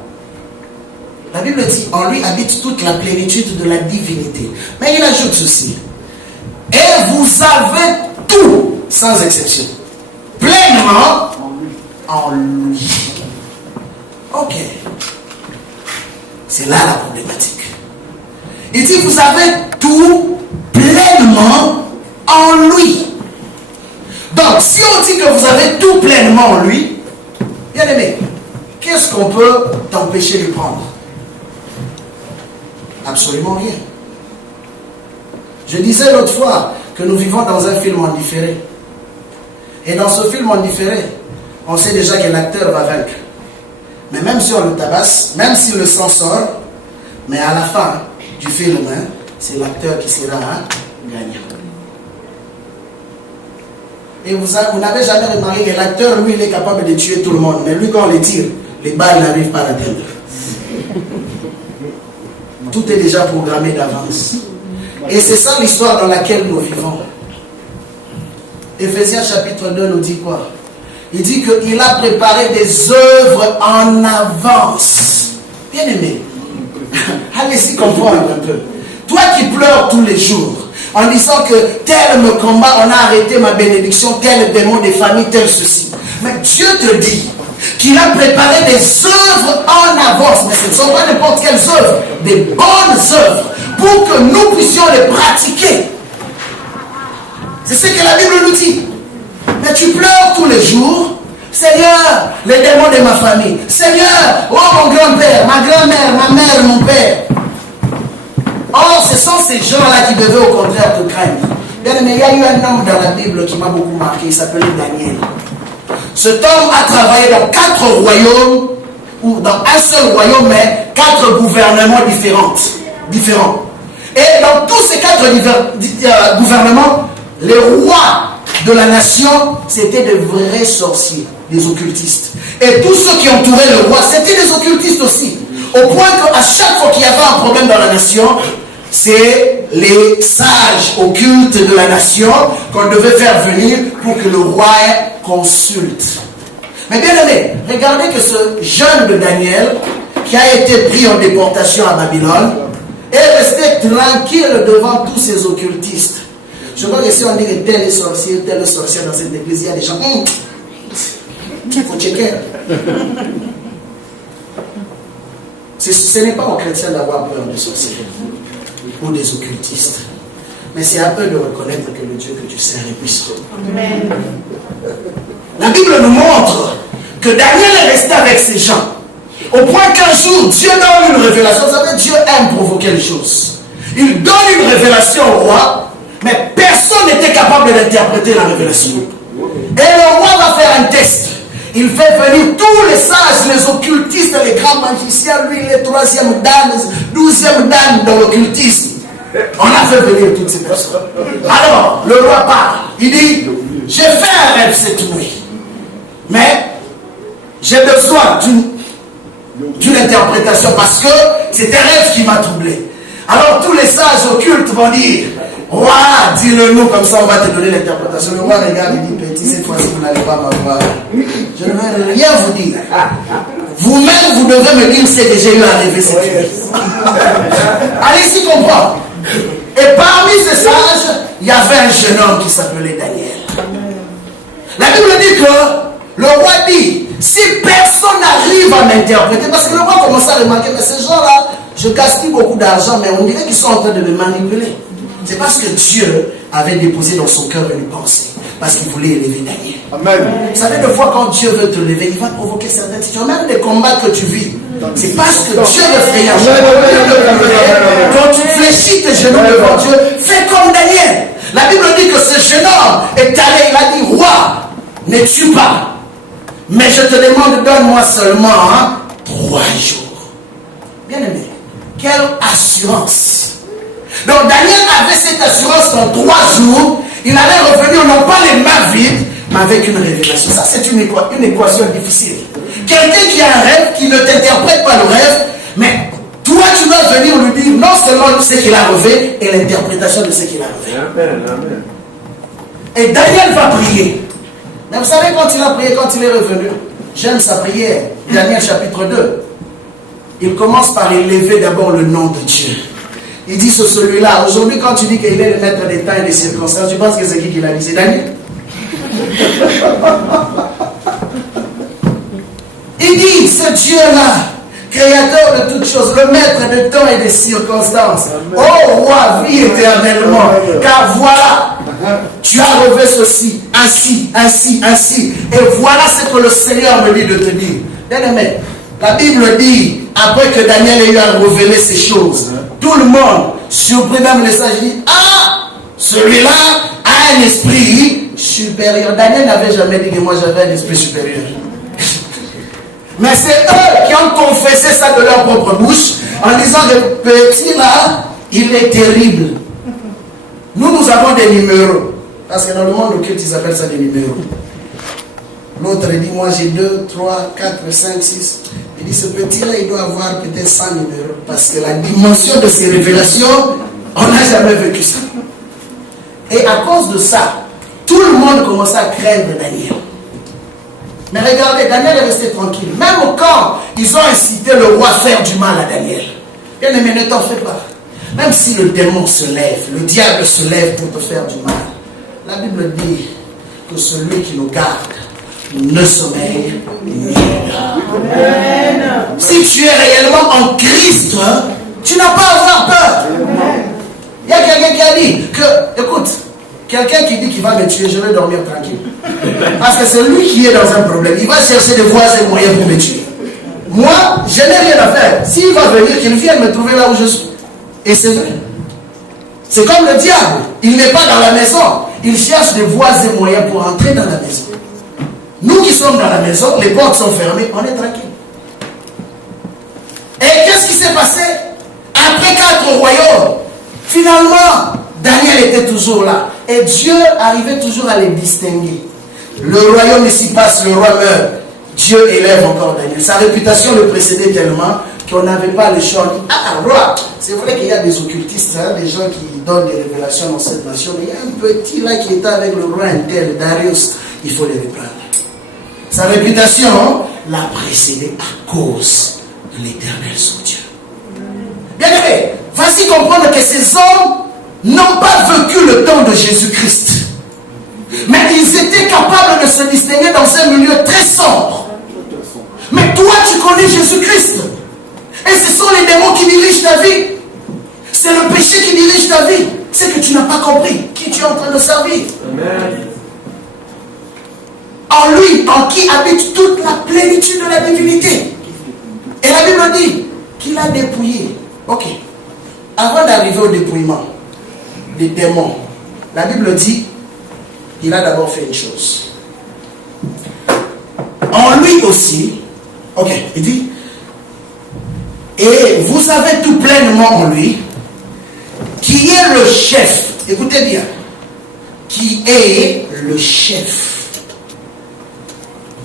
La Bible dit, en lui habite toute la plénitude de la divinité. Mais il ajoute ceci. Et vous avez tout, sans exception. Pleinement en lui. Ok. C'est là la problématique. Il dit, vous avez tout pleinement en lui. Donc, si on dit que vous avez tout pleinement en lui, bien aimé, qu'est-ce qu'on peut t'empêcher de prendre? Absolument rien. Je disais l'autre fois que nous vivons dans un film en différé. Et dans ce film en différé, on sait déjà que l'acteur va vaincre. Mais même si on le tabasse, même s'il le sang sort, mais à la fin du film, c'est l'acteur qui sera gagnant. Et vous n'avez jamais remarqué que l'acteur, lui, il est capable de tuer tout le monde. Mais lui, quand on les tire, les balles n'arrivent pas à l'atteindre. Tout est déjà programmé d'avance. Et c'est ça l'histoire dans laquelle nous vivons. Éphésiens chapitre 2 nous dit quoi? Il dit qu'il a préparé des œuvres en avance. Bien aimé, allez-y comprendre un peu. Toi qui pleures tous les jours, en disant que tel me combat, on a arrêté ma bénédiction, tel démon des familles, tel ceci. Mais Dieu te dit qu'il a préparé des œuvres en avance. Mais ce ne sont pas n'importe quelles œuvres, des bonnes œuvres, pour que nous puissions les pratiquer. C'est ce que la Bible nous dit. Mais tu pleures tous les jours. Seigneur, les démons de ma famille. Seigneur, oh mon grand-père, ma grand-mère, ma mère, mon père. Or, ce sont ces gens-là qui devaient au contraire te craindre. Bien aimé, il y a eu un homme dans la Bible qui m'a beaucoup marqué. Il s'appelait Daniel. Cet homme a travaillé dans 4 royaumes, ou dans un seul royaume, mais 4 gouvernements différents. Et dans tous ces 4 gouvernements, les rois de la nation, c'était de vrais sorciers, des occultistes. Et tous ceux qui entouraient le roi, c'était des occultistes aussi. Au point qu'à chaque fois qu'il y avait un problème dans la nation, c'est les sages occultes de la nation qu'on devait faire venir pour que le roi consulte. Mais bien aimé, regardez que ce jeune de Daniel, qui a été pris en déportation à Babylone, est resté tranquille devant tous ces occultistes. Je crois que si on dit que tel est sorcier dans cette église, il y a des gens. Il faut checker. Ce n'est pas aux chrétiens d'avoir peur des sorciers ou des occultistes. Mais c'est à eux de reconnaître que le Dieu que tu sers est puissant. Amen. La Bible nous montre que Daniel est resté avec ces gens. Au point qu'un jour, Dieu donne une révélation. Vous savez, Dieu aime provoquer les choses. Il donne une révélation au roi, mais personne n'était capable d'interpréter la révélation. Et le roi va faire un test. Il fait venir tous les sages, les occultistes, les grands magiciens, lui, les 3e dan, 12e dan dans l'occultisme. On a fait venir toutes ces personnes. Alors, le roi parle. Il dit, j'ai fait un rêve cette nuit. Mais, j'ai besoin d'une interprétation parce que c'est un rêve qui m'a troublé. Alors, tous les sages occultes vont dire, roi, dis-le-nous, comme ça on va te donner l'interprétation. Le roi regarde et dit, petit, cette fois-ci vous n'allez pas m'avoir. Je ne vais rien vous dire. Vous-même, vous devez me dire ce que j'ai eu à rêver cette nuit. Allez-y comprendre. Et parmi ces sages, il y avait un jeune homme qui s'appelait Daniel. La Bible dit que le roi dit, si personne n'arrive à m'interpréter, parce que le roi commence à remarquer que ces gens-là, je gaspille beaucoup d'argent, mais on dirait qu'ils sont en train de me manipuler. C'est parce que Dieu avait déposé dans son cœur une pensée. Parce qu'il voulait élever Daniel. Amen. Vous savez, des fois, quand Dieu veut te lever, il va provoquer certaines situations. Même les combats que tu vis, c'est parce que Dieu le fait. Quand tu fléchis tes genoux devant Dieu, fais comme Daniel. La Bible dit que ce jeune homme est allé, il a dit, roi, ne tue pas. Mais je te demande, donne-moi seulement 3 jours. Bien aimé, quelle assurance. Donc Daniel avait cette assurance qu'en 3 jours, il allait revenir non pas les mains vides, mais avec une révélation. Ça, c'est une équation difficile. Quelqu'un qui a un rêve, qui ne t'interprète pas le rêve, mais toi, tu dois venir lui dire non seulement ce qu'il a rêvé, et l'interprétation de ce qu'il a rêvé. Amen. Et Daniel va prier. Mais vous savez, quand il a prié, quand il est revenu, j'aime sa prière. Daniel chapitre 2. Il commence par élever d'abord le nom de Dieu. Il dit sur celui-là, aujourd'hui quand tu dis qu'il est le maître des temps et des circonstances, tu penses que c'est qui l'a dit? C'est Daniel. Il dit, ce Dieu-là, créateur de toutes choses, le maître de temps et des circonstances. Oh roi, vis éternellement, car voilà, tu as relevé ceci, ainsi. Et voilà ce que le Seigneur me dit de te dire. Bien-aimé, la Bible dit, après que Daniel ait eu à révéler ces choses, tout le monde, surpris même les sages, dit, ah, celui-là a un esprit supérieur. Daniel n'avait jamais dit que moi j'avais un esprit supérieur. Mais c'est eux qui ont confessé ça de leur propre bouche, en disant que petit là, il est terrible. Nous avons des numéros. Parce que dans le monde occulte, ils appellent ça des numéros. L'autre dit, moi j'ai 2, 3, 4, 5, 6. Il dit, ce petit-là, il doit avoir peut-être 100 numéros. Parce que la dimension de ces révélations, on n'a jamais vécu ça. Et à cause de ça, tout le monde commençait à craindre Daniel. Mais regardez, Daniel est resté tranquille. Même quand ils ont incité le roi à faire du mal à Daniel. Bien aimé, ne t'en fais pas. Même si le démon se lève, le diable se lève pour te faire du mal, la Bible dit que celui qui nous garde ne sommeille ni dort. Si tu es réellement en Christ, tu n'as pas à avoir peur. Il y a quelqu'un qui a dit que, écoute, quelqu'un qui dit qu'il va me tuer, je vais dormir tranquille. Parce que c'est lui qui est dans un problème. Il va chercher des voies et moyens pour me tuer. Moi, je n'ai rien à faire. S'il va venir, qu'il vienne me trouver là où je suis. Et c'est vrai. C'est comme le diable. Il n'est pas dans la maison. Il cherche des voies et moyens pour entrer dans la maison. Nous qui sommes dans la maison, les portes sont fermées, on est tranquille. Et qu'est-ce qui s'est passé? Après 4 royaumes, finalement, Daniel était toujours là. Et Dieu arrivait toujours à les distinguer. Le royaume ici passe, le roi meurt. Dieu élève encore Daniel. Sa réputation le précédait tellement qu'on n'avait pas le choix. Ah, roi, c'est vrai qu'il y a des occultistes, des gens qui donnent des révélations dans cette nation. Mais il y a un petit là qui était avec le roi Intel, Darius. Il faut les reprendre. Sa réputation l'a précédé à cause de l'Éternel son Dieu. Bien aimé, vas-y comprendre que ces hommes n'ont pas vécu le temps de Jésus-Christ. Mais ils étaient capables de se distinguer dans un milieu très sombre. Mais toi, tu connais Jésus-Christ. Et ce sont les démons qui dirigent ta vie. C'est le péché qui dirige ta vie. C'est que tu n'as pas compris qui tu es en train de servir. Amen. En lui, en qui habite toute la plénitude de la divinité. Et la Bible dit qu'il a dépouillé. Ok. Avant d'arriver au dépouillement des démons, la Bible dit qu'il a d'abord fait une chose. En lui aussi, ok, il dit, et vous avez tout pleinement en lui, qui est le chef, écoutez bien, qui est le chef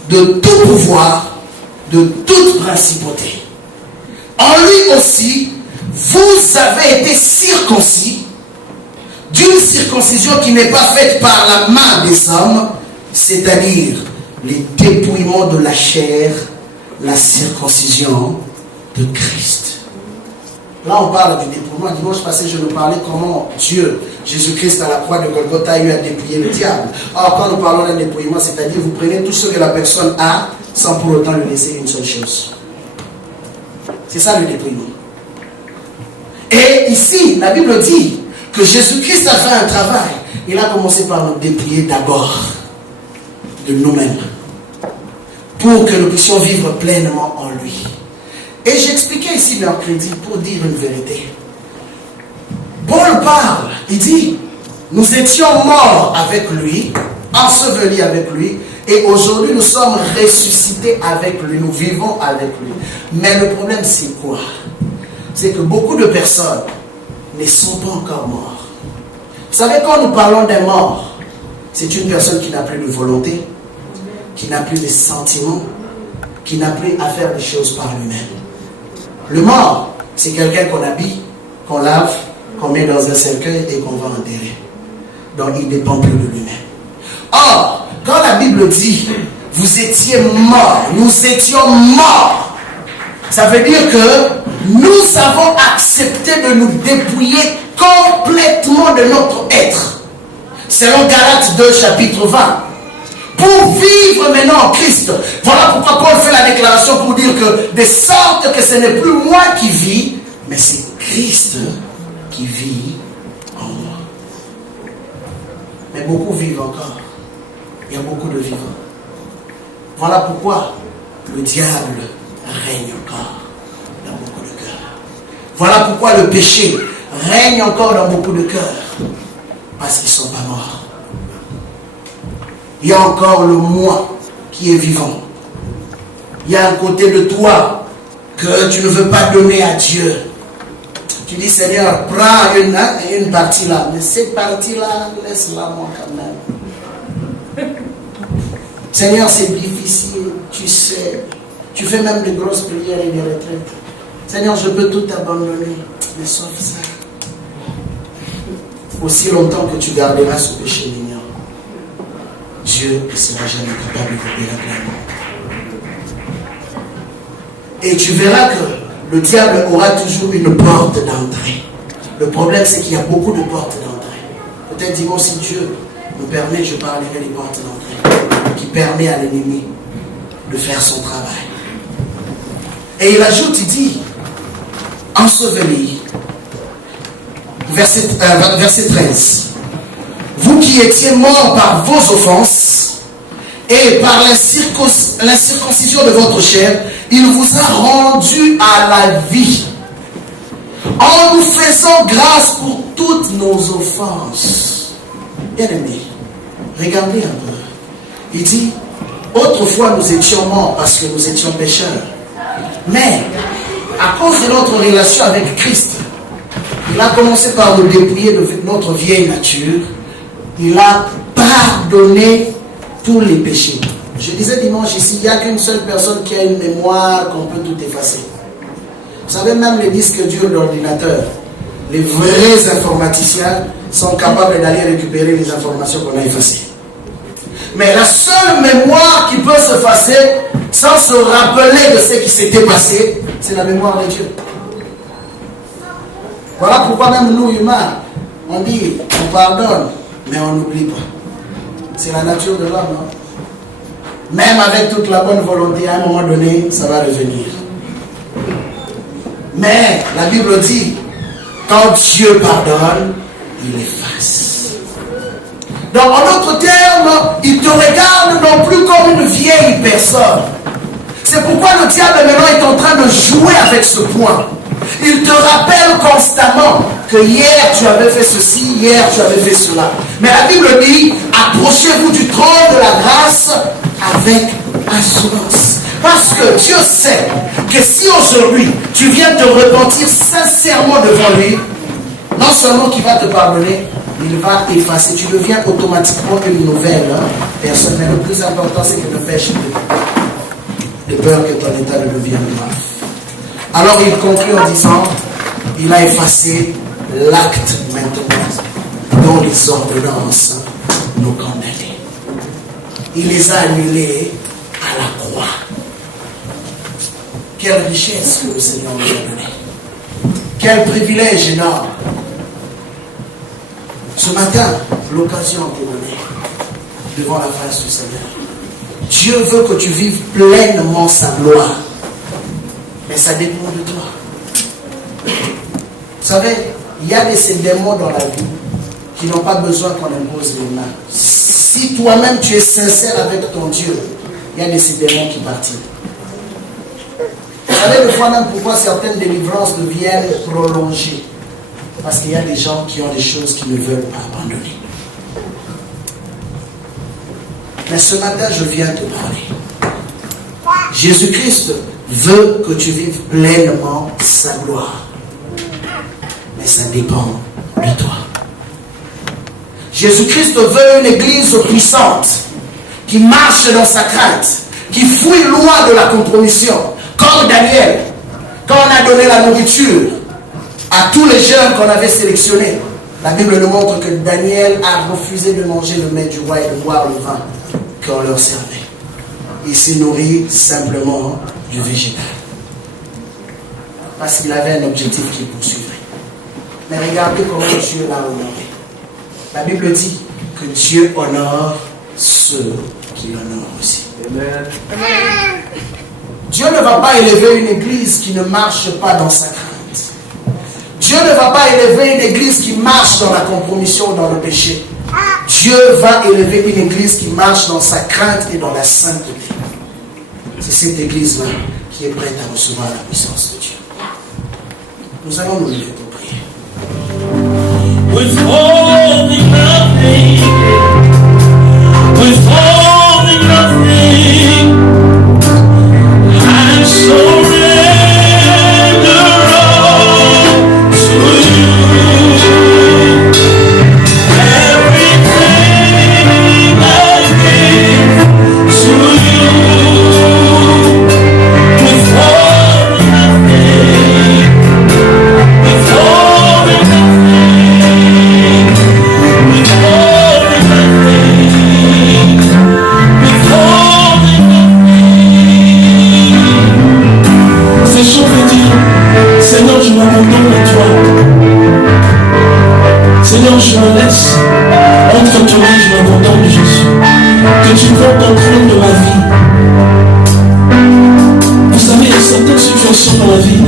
de tout pouvoir, de toute principauté. En lui aussi, vous avez été circoncis d'une circoncision qui n'est pas faite par la main des hommes, c'est-à-dire les dépouillements de la chair, la circoncision de Christ. Là, on parle du dépouillement. Dimanche passé, je nous parlais comment Dieu, Jésus-Christ à la croix de Golgotha, a eu à dépouiller le diable. Or, quand nous parlons d'un dépouillement, c'est-à-dire vous prenez tout ce que la personne a sans pour autant lui laisser une seule chose. C'est ça le dépouillement. Et ici, la Bible dit que Jésus-Christ a fait un travail. Il a commencé par nous dépouiller d'abord de nous-mêmes pour que nous puissions vivre pleinement en lui. Et j'expliquais ici mercredi pour dire une vérité. Paul parle, il dit, nous étions morts avec lui, ensevelis avec lui, et aujourd'hui nous sommes ressuscités avec lui, nous vivons avec lui. Mais le problème c'est quoi? C'est que beaucoup de personnes ne sont pas encore morts. Vous savez, quand nous parlons d'un mort, c'est une personne qui n'a plus de volonté, qui n'a plus de sentiments, qui n'a plus à faire des choses par lui-même. Le mort, c'est quelqu'un qu'on habille, qu'on lave, qu'on met dans un cercueil et qu'on va enterrer. Donc il ne dépend plus de lui-même. Or, quand la Bible dit vous étiez morts, nous étions morts, ça veut dire que nous avons accepté de nous dépouiller complètement de notre être. Selon Galates 2, chapitre 20. Pour vivre maintenant en Christ. Voilà pourquoi Paul fait la déclaration pour dire que de sorte que ce n'est plus moi qui vis, mais c'est Christ qui vit en moi. Mais beaucoup vivent encore. Il y a beaucoup de vivants. Voilà pourquoi le diable règne encore dans beaucoup de cœurs. Voilà pourquoi le péché règne encore dans beaucoup de cœurs. Parce qu'ils ne sont pas morts. Il y a encore le moi qui est vivant. Il y a un côté de toi que tu ne veux pas donner à Dieu. Tu dis, Seigneur, prends une partie là. Mais cette partie-là, laisse-la moi quand même. Seigneur, c'est difficile, tu sais. Tu fais même de grosses prières et des retraites. Seigneur, je peux tout abandonner, mais sauf ça. Aussi longtemps que tu garderas ce péché mignon, Dieu ne sera jamais capable de libérer pleinement. Et tu verras que le diable aura toujours une porte d'entrée. Le problème, c'est qu'il y a beaucoup de portes d'entrée. Peut-être dis-moi si Dieu me permet, je parlerai des portes d'entrée qui permet à l'ennemi de faire son travail. Et il ajoute, il dit, enseveli, verset 13. Vous qui étiez morts par vos offenses et par l'incirconcision de votre chair, il vous a rendu à la vie en nous faisant grâce pour toutes nos offenses. Bien-aimés, regardez un peu. Il dit, autrefois nous étions morts parce que nous étions pécheurs. Mais, à cause de notre relation avec Christ, il a commencé par nous dépouiller de notre vieille nature. Il a pardonné tous les péchés. Je disais dimanche ici, il n'y a qu'une seule personne qui a une mémoire qu'on peut tout effacer. Vous savez, même les disques durs d'ordinateur, les vrais informaticiens sont capables d'aller récupérer les informations qu'on a effacées. Mais la seule mémoire qui peut s'effacer sans se rappeler de ce qui s'était passé, c'est la mémoire de Dieu. Voilà pourquoi même nous humains, on dit, on pardonne, mais on n'oublie pas. C'est la nature de l'homme. Hein? Même avec toute la bonne volonté, à un moment donné, ça va revenir. Mais la Bible dit, quand Dieu pardonne, il efface. Donc en d'autres termes, il te regarde non plus comme une vieille personne. C'est pourquoi le diable maintenant est en train de jouer avec ce point. Il te rappelle constamment que hier tu avais fait ceci, hier tu avais fait cela. Mais la Bible dit, approchez-vous du trône de la grâce avec assurance. Parce que Dieu sait que si aujourd'hui tu viens te repentir sincèrement devant lui, non seulement qu'il va te pardonner, il va effacer. Tu deviens automatiquement une nouvelle personne. Mais le plus important, c'est que ne pêche de peur que ton état ne devienne grave. Alors il conclut en disant, il a effacé l'acte maintenant dont les ordonnances nous condamnaient. Il les a annulés à la croix. Quelle richesse que le Seigneur nous a donnée. Quel privilège énorme. Ce matin, l'occasion est donnée devant la face du Seigneur. Dieu veut que tu vives pleinement sa gloire. Mais ça dépend de toi. Vous savez, il y a ces démons dans la vie qui n'ont pas besoin qu'on impose les mains. Si toi-même tu es sincère avec ton Dieu, il y a ces démons qui partiront. Vous savez, des fois même pourquoi certaines délivrances deviennent prolongées. Parce qu'il y a des gens qui ont des choses qu'ils ne veulent pas abandonner. Mais ce matin, je viens te parler. Jésus-Christ veut que tu vives pleinement sa gloire. Mais ça dépend de toi. Jésus-Christ veut une église puissante, qui marche dans sa crainte, qui fuit loin de la compromission. Comme Daniel, quand on a donné la nourriture à tous les jeunes qu'on avait sélectionnés, la Bible nous montre que Daniel a refusé de manger le mets du roi et de boire le vin qu'on leur servait. Il s'est nourri simplement du végétal. Parce qu'il avait un objectif qu'il poursuivait. Mais regardez comment Dieu l'a honoré. La Bible dit que Dieu honore ceux qui l'honorent aussi. Amen. Dieu ne va pas élever une église qui ne marche pas dans sa crainte. Dieu ne va pas élever une église qui marche dans la compromission, dans le péché. Dieu va élever une église qui marche dans sa crainte et dans la sainteté. C'est cette église-là qui est prête à recevoir la puissance de Dieu. Nous allons nous lever pour prier. Withholding nothing, withholding nothing, I surrender all to you. Everything I give to you, withholding nothing, withholding nothing, withholding nothing, withholding nothing. Ces choses veut dire, Seigneur, je m'abandonne à toi. Seigneur, je me laisse entre tes mains, je m'abandonne, Jésus. Que tu prends ton trône de ma vie. Vous savez, il y a certaines situations dans la vie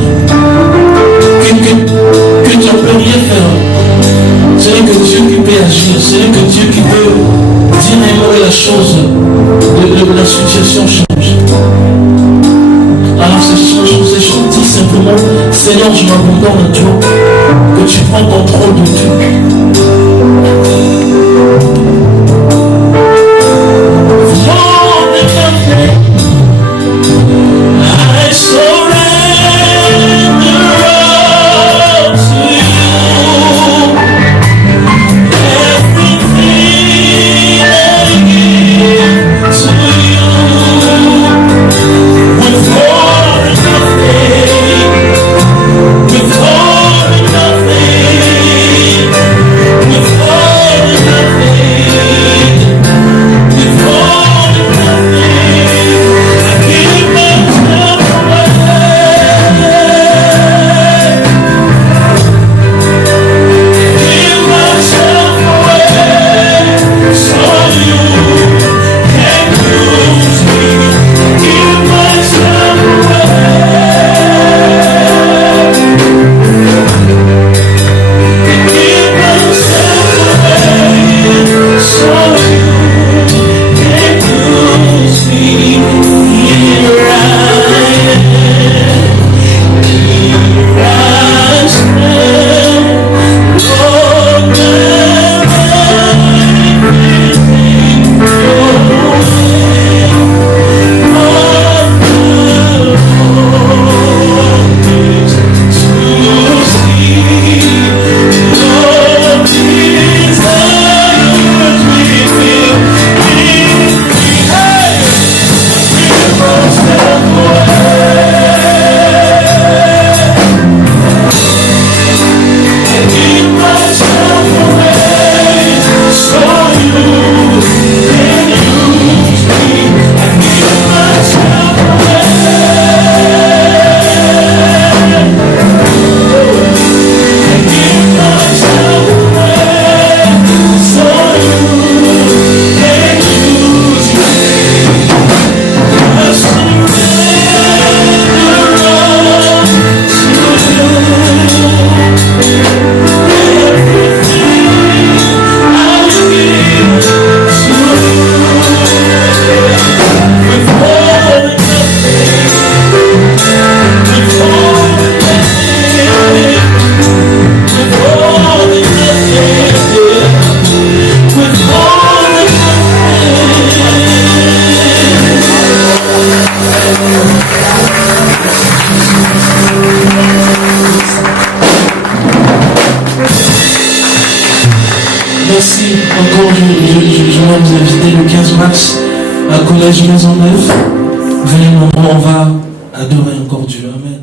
que tu ne peux rien faire. Ce n'est que Dieu qui peut agir. Ce n'est que Dieu qui peut dire un mot et la chose, la situation change. Alors ces choses disent simplement, Seigneur, je m'abandonne à toi, que tu prends contrôle de tout. I surrender all to you. Everything I give to you. Withholding nothing, withholding nothing. Merci encore, je vais vous inviter le 15 mars à Collège Maisonneuve. Venez, on va adorer encore Dieu. Amen.